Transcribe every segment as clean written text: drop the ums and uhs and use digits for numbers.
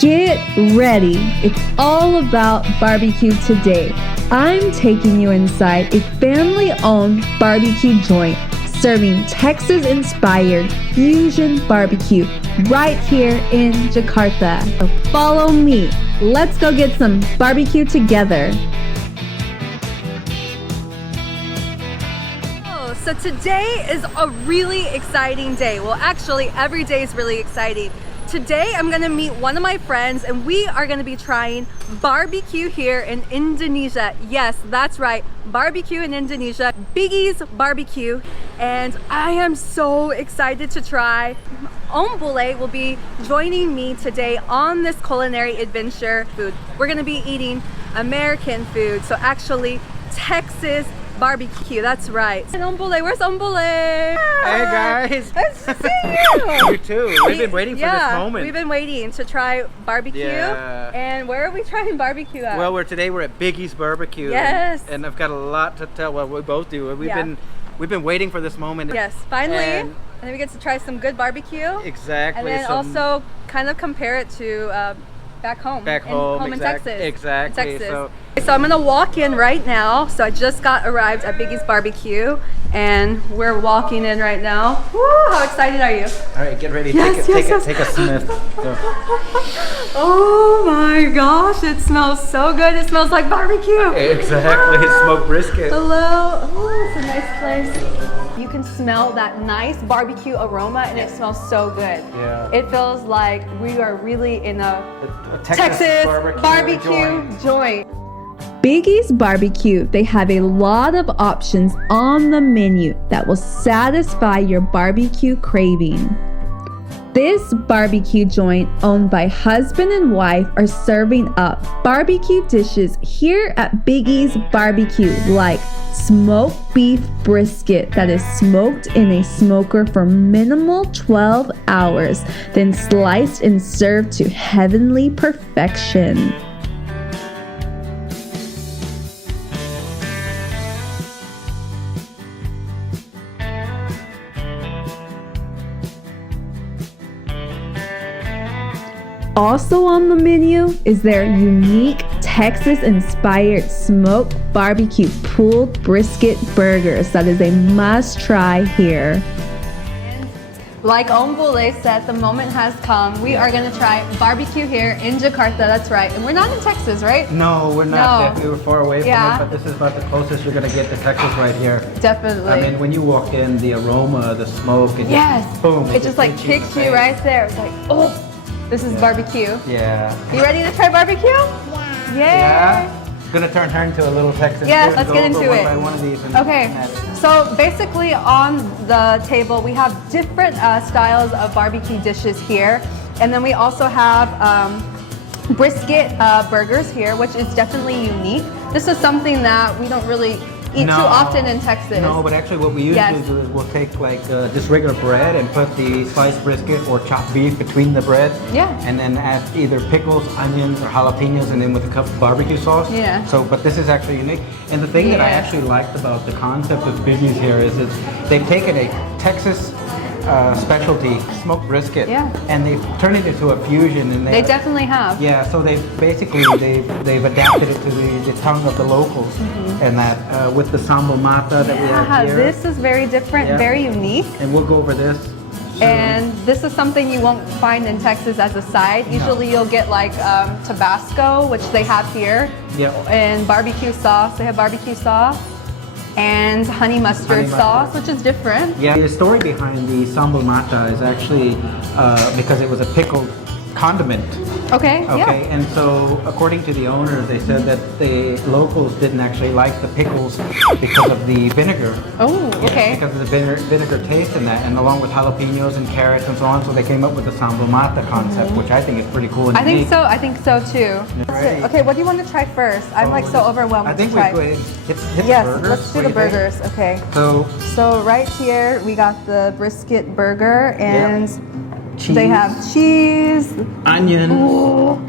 Get ready. It's all about barbecue today. I'm taking you inside a family-owned barbecue joint serving Texas-inspired fusion barbecue right here in Jakarta. So follow me. Let's go get some barbecue together. So today is a really exciting day. Well, actually, every day is really exciting. Today, I'm gonna meet one of my friends and we are gonna be trying barbecue here in Indonesia. Yes, that's right, barbecue in Indonesia, Biggies BBQ. And I am so excited to try. Bule will be joining me today on this culinary adventure food. We're gonna be eating American food, so actually Texas barbecue, that's right. And Bule, where's Bule? Hey guys! Nice to see you! You too. We've been waiting for this moment. We've been waiting to try barbecue. Yeah. And where are we trying barbecue at? Well, today we're at Biggies BBQ. Yes. And I've got a lot to tell. Well, we both do. We've been waiting for this moment. Yes, finally. And then we get to try some good barbecue. Exactly. And then also kind of compare it to back home. Back home, in Texas. Exactly. In Texas. So I'm gonna walk in right now. So I just arrived at Biggie's BBQ and we're walking in right now. Woo, how excited are you? All right, get ready. Yes, Take a sniff. Go. Oh my gosh, it smells so good. It smells like barbecue. Exactly, smoked brisket. Hello. Oh, it's a nice place. You can smell that nice barbecue aroma and it smells so good. Yeah. It feels like we are really in a Texas barbecue joint. Biggie's BBQ, they have a lot of options on the menu that will satisfy your barbecue craving. This barbecue joint, owned by husband and wife, are serving up barbecue dishes here at Biggie's BBQ, like smoked beef brisket that is smoked in a smoker for minimal 12 hours, then sliced and served to heavenly perfection. Also on the menu is their unique Texas-inspired smoked barbecue pulled brisket burgers. That is a must-try here. Like Bule said, the moment has come. We are going to try barbecue here in Jakarta. That's right. And we're not in Texas, right? No, we're not. No. We were far away from Yeah. it, but this is about the closest you're going to get to Texas right here. Definitely. I mean, when you walk in, the aroma, the smoke, and Yes. boom. It just like hits you in kicks the you face. right there. It's like, oh, this is barbecue. Yeah. You ready to try barbecue? Yeah. Yeah. It's gonna turn her into a little Texan. Yes, food. let's Go get over into one it. by one of these and Okay, have it. so basically on the table we have different styles of barbecue dishes here, and then we also have brisket burgers here, which is definitely unique. This is something that we don't really eat too often in Texas. No, but actually what we usually Yes. do is we'll take like just regular bread and put the sliced brisket or chopped beef between the bread. Yeah. And then add either pickles, onions, or jalapenos, and then with a cup of barbecue sauce. Yeah. So, but this is actually unique. And the thing that I Yeah. actually liked about the concept of Biggie's here is they've taken a Texas specialty smoked brisket, and they've turned it into a fusion. And They definitely have. Yeah, so they've adapted it to the tongue of the locals, and that with the sambal mata that we have here. This is very different, very unique. And we'll go over this soon. And this is something you won't find in Texas as a side. Usually you'll get like Tabasco, which they have here, and barbecue sauce. They have barbecue sauce. And honey mustard sauce, which is different. Yeah, the story behind the sambal mata is actually because it was a pickled condiment. Okay, Okay, and so according to the owners, they said that the locals didn't actually like the pickles because of the vinegar. Oh, okay. Because of the vinegar taste in that, and along with jalapenos and carrots and so on, so they came up with the sambal mata concept, which I think is pretty cool and I think unique. so. I think so too. Right. Okay, what do you want to try first? I'm like so overwhelmed. I think to try. we go ahead and hit Yes, the burgers. let's do What the you think? burgers. Okay. So So right here we got the brisket burger, and cheese. they have cheese, Onion,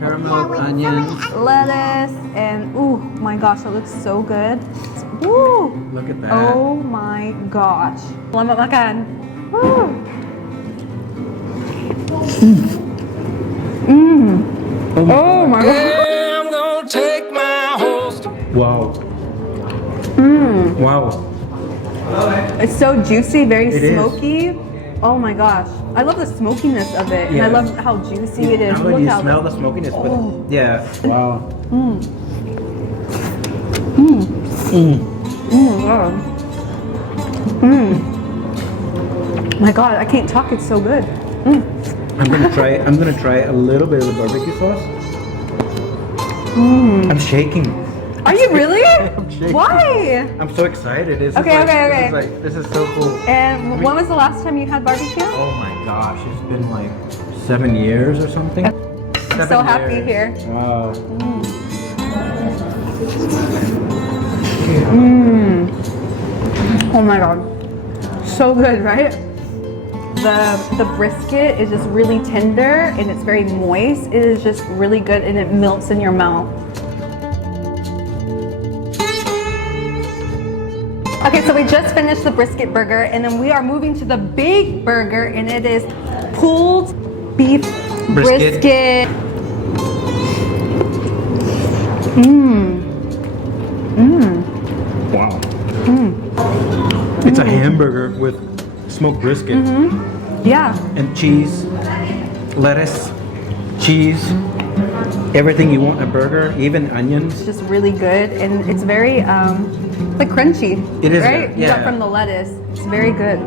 caramel onion. lettuce, and oh my gosh, it looks so good. Woo! Look at that. Oh my gosh. Selamat makan. Woo! my god. Yeah, I'm gonna take my horse to Wow. Wow. It's so juicy, very It is. smoky. Oh my gosh. I love the smokiness of it. And Yeah. I love how juicy it is. Not only Look do you how smell the smokiness, but yeah. Wow. my god, I can't talk, it's so good. I'm gonna try a little bit of the barbecue sauce. I'm shaking. Are you really? I'm shaking. Why? I'm so excited. This Okay, is like, okay, This is so cool. And when was the last time you had barbecue? Oh my gosh, it's been like 7 years or something. I'm so happy here. Wow. Oh my god. So good, right? The brisket is just really tender and it's very moist. It is just really good and it melts in your mouth. Okay, so we just finished the brisket burger and then we are moving to the big burger and it is pulled beef brisket. Wow. It's a hamburger with smoked brisket Yeah. and cheese, lettuce, cheese, everything you want in a burger, even onions. It's just really good and it's very like crunchy. It is right? good, You got yeah. from the lettuce. It's very good.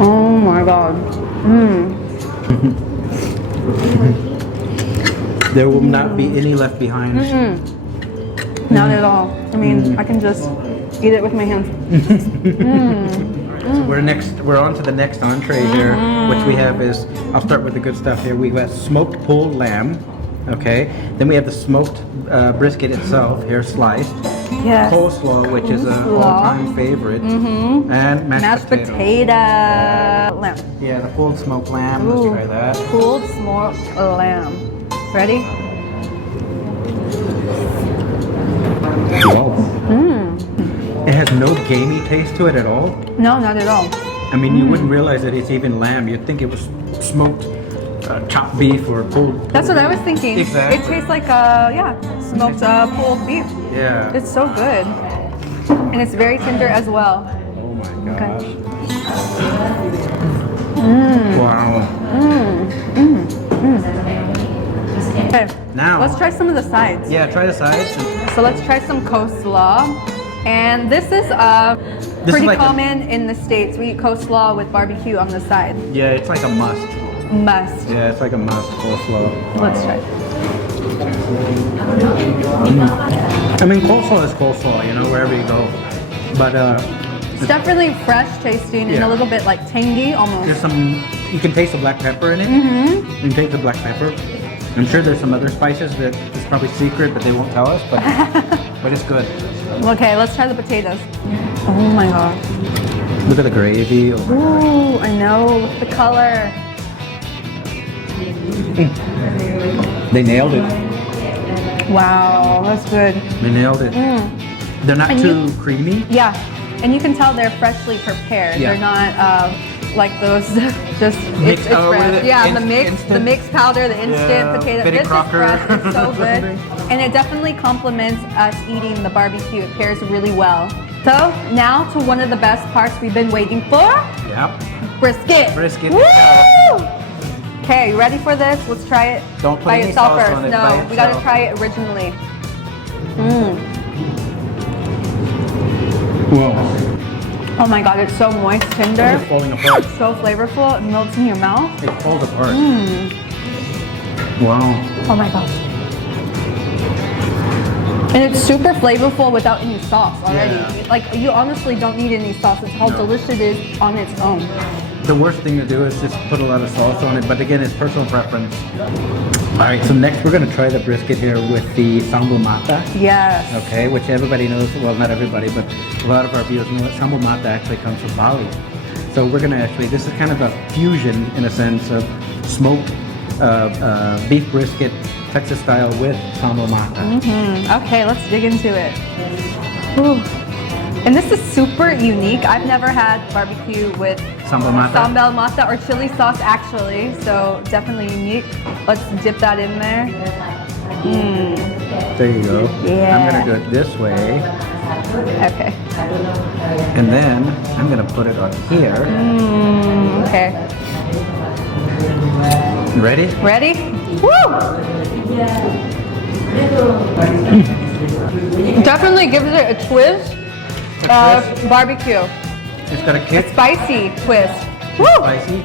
Oh my god. There will not be any left behind. Not at all. I mean, I can just eat it with my hands. We're on to the next entree here, which we have is, I'll start with the good stuff here. We've got smoked pulled lamb, okay? Then we have the smoked brisket itself, here sliced. Yes. Coleslaw, which is an Coleslaw. all-time favorite. And mashed Potato. Lamb. Yeah, the pulled smoked lamb, let's try that. Pulled smoked lamb. Ready? Wow. It has no gamey taste to it at all. No, not at all. I mean, you wouldn't realize that it's even lamb. You'd think it was smoked chopped beef or pulled. That's what I was thinking. Exactly. It tastes like smoked pulled beef. Yeah. It's so good. And it's very tender as well. Oh my gosh. Wow. Okay, Now. let's try some of the sides. Yeah, try the sides. So let's try some coleslaw. And this is pretty like common in the States. We eat coleslaw with barbecue on the side. Yeah, it's like a must. Must. Yeah, it's like a must coleslaw. Let's try. I mean, coleslaw is coleslaw, you know, wherever you go. But It's definitely fresh tasting and Yeah. a little bit like tangy almost. there's some, you can taste the black pepper in it. You can taste the black pepper. I'm sure there's some other spices that is probably secret, but they won't tell us, but, but it's good. Okay, let's try the potatoes. Oh my god. Look at the gravy. Oh my gosh. Ooh, I know. Look at the color. They nailed it. Wow, that's good. They nailed it. They're not And too you- creamy. Yeah, and you can tell they're freshly prepared. Yeah. They're not like those just Mix- it's oh, fresh. what is it? Yeah, Inst- the mix instant? powder, the instant Yeah, potato. Betty This Crocker is fresh. It's so or good, something. and it definitely complements us eating the barbecue. It pairs really well. So now to one of the best parts we've been waiting for: Yep. brisket. Brisket. Woo! Okay, you ready for this? Let's try it Don't put by any itself sauce first. on it, No, by we gotta itself. try it originally. Whoa. Oh my god, it's so moist, tender. It's falling apart. So flavorful, it melts in your mouth. It falls apart. Wow. Oh my gosh. And it's super flavorful without any sauce already. Yeah. Like, you honestly don't need any sauce. It's how No. delicious it is on its own. The worst thing to do is just put a lot of sauce on it, but again, it's personal preference. All right, so next we're gonna try the brisket here with the sambal mata. Yes. Okay, which everybody knows, well, not everybody, but a lot of our viewers know that sambal mata actually comes from Bali. So we're gonna this is kind of a fusion in a sense of smoked beef brisket, Texas style with sambal mata. Okay, let's dig into it. Ooh. And this is super unique. I've never had barbecue with Sambal mata. Sambal mata or chili sauce actually, so definitely unique. Let's dip that in there. There you go. Yeah. I'm gonna do it this way. Okay. And then I'm gonna put it on here. Okay. Ready? Ready? Woo! Definitely gives it a twist of barbecue. It's got a kick. A spicy twist. Woo! Spicy.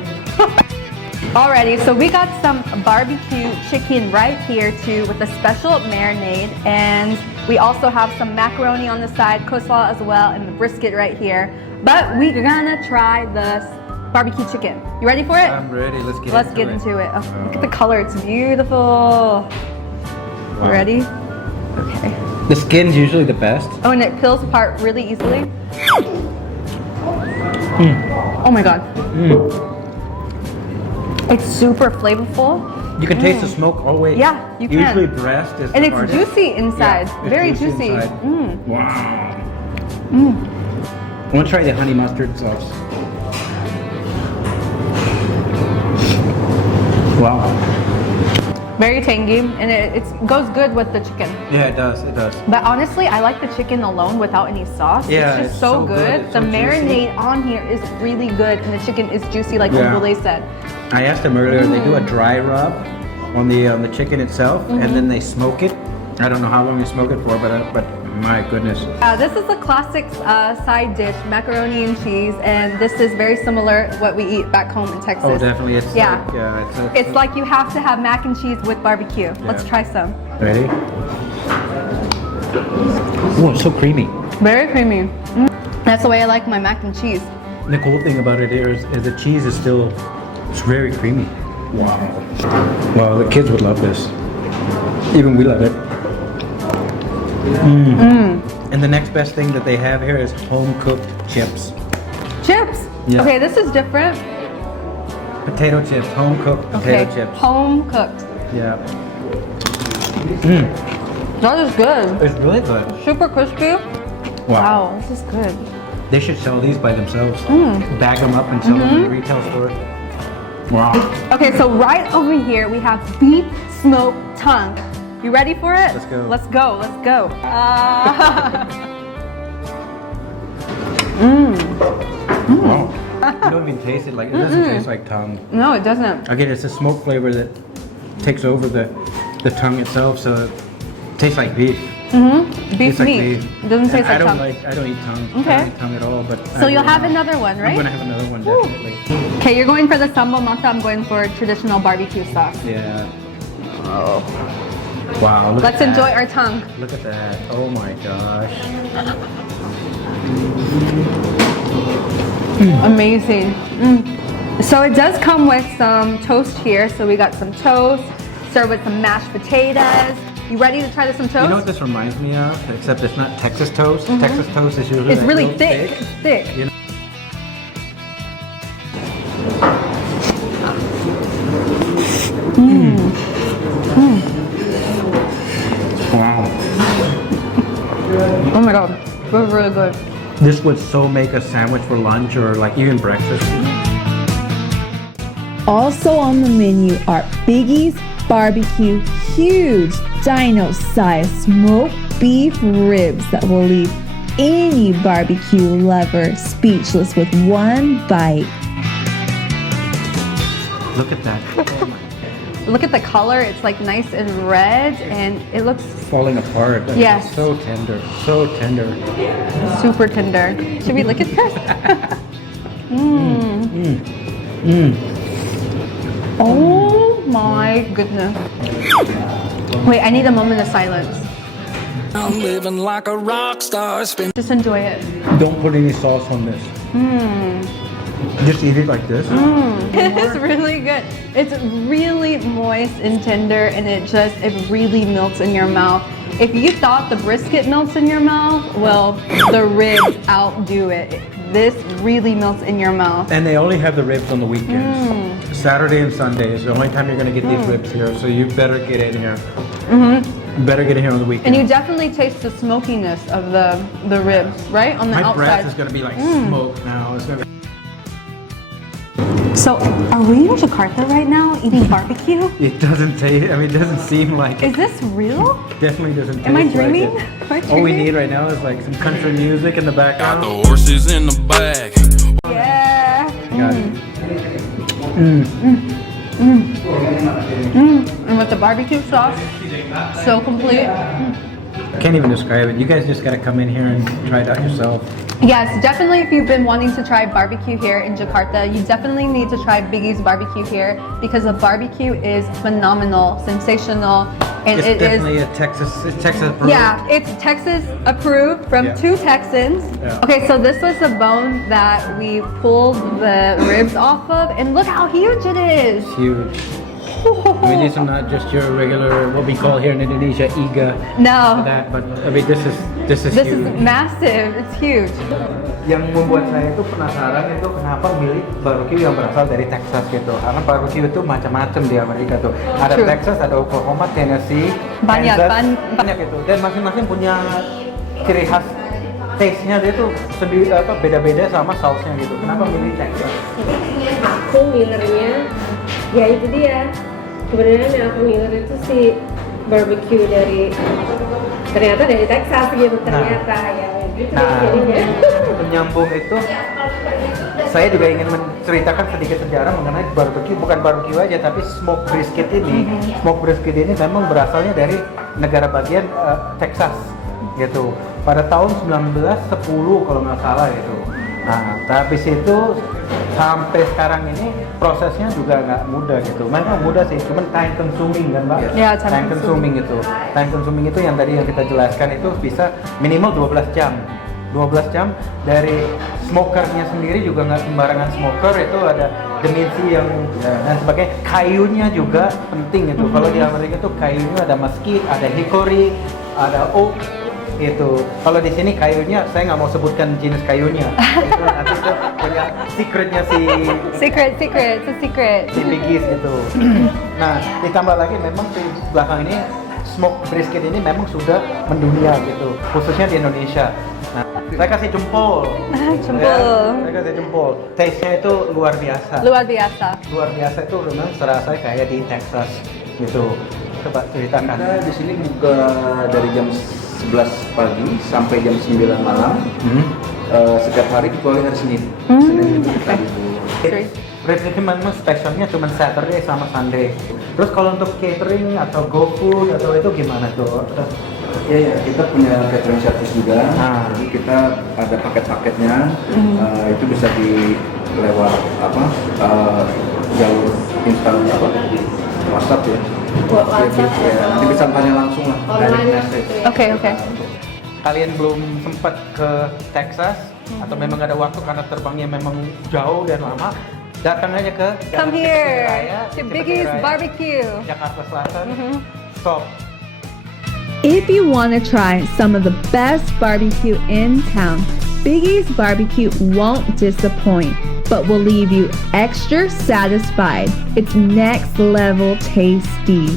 Alrighty, so we got some barbecue chicken right here too with a special marinade, and we also have some macaroni on the side, coleslaw as well, and the brisket right here. But we're gonna try the barbecue chicken. You ready for it? I'm ready. Let's get into it. Oh, look at the color, it's beautiful. Wow. Ready? Okay. The skin's usually the best. Oh, and it peels apart really easily. Oh my god. It's super flavorful. You can taste the smoke all the way. Yeah, you can. Usually breast is And the it's hardest. juicy inside. Yeah, it's Very juicy. inside. Wow. I want to try the honey mustard sauce. Wow. Very tangy, and it goes good with the chicken. Yeah, it does. It does. But honestly, I like the chicken alone without any sauce. Yeah, it's just so good. It's The so juicy. marinade on here is really good, and the chicken is juicy, like Yeah. Bule said. I asked them earlier. They do a dry rub on the chicken itself, and then they smoke it. I don't know how long they smoke it for, but my goodness. This is a classic side dish, macaroni and cheese, and this is very similar to what we eat back home in Texas. Oh, definitely. It's Yeah. like, It's like you have to have mac and cheese with barbecue. Let's Yeah. try some. Ready? Oh, it's so creamy. Very creamy. That's the way I like my mac and cheese. The cool thing about it is the cheese is still, it's very creamy. Wow. Well, the kids would love this. Even we love it. And the next best thing that they have here is home-cooked chips. Chips. Yeah. Okay, this is different. Potato chips, home-cooked potato chips. Home cooked. Yeah. That is good. It's really good. Super crispy. Wow, this is good. They should sell these by themselves. Bag them up and sell them in the retail store. Wow. Okay, so right over here we have beef smoked tongue. You ready for it? Let's go. Let's go. Let's go. Wow. You don't even taste it like, it doesn't taste like tongue. No, it doesn't. Again, it's a smoke flavor that takes over the tongue itself, so it tastes like beef. Beef Tastes like meat. beef. It doesn't taste And like tongue. I don't eat tongue. I Okay. don't eat tongue at all, but So you'll have another one, I'm right? gonna have another one definitely. Okay, you're going for the sambal mata. I'm going for traditional barbecue sauce. Yeah. Oh. Wow. Look Let's at enjoy that. our tongue. Look at that. Oh my gosh. Amazing. So it does come with some toast here. So we got some toast, served with some mashed potatoes. You ready to try some toast? You know what this reminds me of? Except it's not Texas toast. Texas toast is usually It's like really real thick. It's thick. You know? Wow. Oh my god, we're really good. This would so make a sandwich for lunch or like even breakfast. Also on the menu are Biggie's BBQ huge dino-sized smoked beef ribs that will leave any barbecue lover speechless with one bite. Look at that. Oh my. Look at the color. It's like nice and red, and it looks Falling apart. Like, Yes. it's so tender. So tender. super tender. Should we look at this? Oh my goodness. Wait, I need a moment of silence. I'm living like a rock star. Just enjoy it. Don't put any sauce on this. Just eat it like this. It's really good. It's really moist and tender, and it really melts in your mouth. If you thought the brisket melts in your mouth, well, the ribs outdo it. This really melts in your mouth. And they only have the ribs on the weekends. Saturday and Sunday is the only time you're going to get these ribs here, so you better get in here. Better get in here on the weekend. And you definitely taste the smokiness of the ribs, right? On the My outside. breath is going to be like smoke now. It's gonna be... So, are we in Jakarta right now eating barbecue? It doesn't taste, I mean, it doesn't seem like Is it. this real? Definitely doesn't taste Am I like dreaming? it. Am I All we dreaming? need right now is like some country music in the Got background. the horses in the back. Yeah. Got it. And with the barbecue sauce, so complete. I can't even describe it. You guys just gotta come in here and try it out yourself. Yes, definitely if you've been wanting to try barbecue here in Jakarta, you definitely need to try Biggie's BBQ here because the barbecue is phenomenal, sensational, and It's it is. definitely a Texas approved. Yeah, it's Texas approved from Yeah. 2 Texans. Yeah. Okay, so this was the bone that we pulled the ribs off of, and look how huge it is. It's huge. I mean, these are not just your regular, what we call here in Indonesia, iga. No, That, but I mean, this is this huge. is massive. It's huge. Yang membuat saya itu penasaran itu kenapa milih barbecue yang berasal dari Texas gitu. Karena barbecue itu macam-macam di Amerika tuh. Ada True. Texas, ada Oklahoma, Tennessee, Banyak, Kansas, banyak itu. Dan masing-masing punya ciri khas taste-nya dia tuh sendiri beda-beda sama sausnya gitu. Kenapa milih Texas? Aku ngilernya ya itu dia, sebenarnya yang aku ngiler itu si barbecue ternyata dari Texas gitu ternyata ya gitu jadinya. Menyambung itu saya juga ingin menceritakan sedikit sejarah mengenai barbecue, bukan barbecue aja tapi smoke brisket ini. Smoke brisket ini memang berasalnya dari negara bagian Texas gitu. Pada tahun 1910 kalau nggak salah gitu. Nah, tapi itu sampai sekarang ini prosesnya juga nggak mudah gitu. Memang mudah sih, cuman time consuming kan Mbak? Ya, time consuming itu. Time consuming itu yang tadi yang kita jelaskan itu bisa minimal 12 jam. 12 jam dari smokernya sendiri juga nggak sembarangan smoker, itu ada dimensi yang dan sebagainya. Kayunya juga penting itu. Kalau di Amerika itu kayunya ada mesquite, ada hickory, ada oak itu. Kalau di sini kayunya saya nggak mau sebutkan jenis kayunya. Itu nanti itu punya secretnya Secret, it's a secret. si Biggies itu. Nah, ditambah lagi memang di belakang ini smoke brisket ini memang sudah mendunia gitu, khususnya di Indonesia. Nah, saya kasih jempol. Jempol. Ya, saya kasih jempol. Taste-nya itu luar biasa. Luar biasa. Luar biasa itu memang serasa kayak di Texas gitu. Coba ceritakan. Kita di sini buka dari jam 11 pagi sampai jam 9 malam. Setiap hari kecuali hari Senin. Senin itu kita libur. Ribs itu memang spesialnya cuma Saturday sama Sunday. Terus kalau untuk catering atau GoFood atau itu gimana tuh? Ya, kita punya catering service juga. Ah. Jadi kita ada paket-paketnya. Itu bisa di lewat jalur instan WhatsApp ya. WhatsApp Ya, nanti bisa tanya langsung lah. online direct message. Oke. Kalian belum sempat ke Texas atau memang ada waktu karena terbangnya memang jauh dan lama, datang aja ke Come Jalan here Raya, to Cipete Biggie's Raya, BBQ. Jakarta Selatan. Stop. If you want to try some of the best barbecue in town, Biggie's BBQ won't disappoint, but will leave you extra satisfied. It's next level tasty.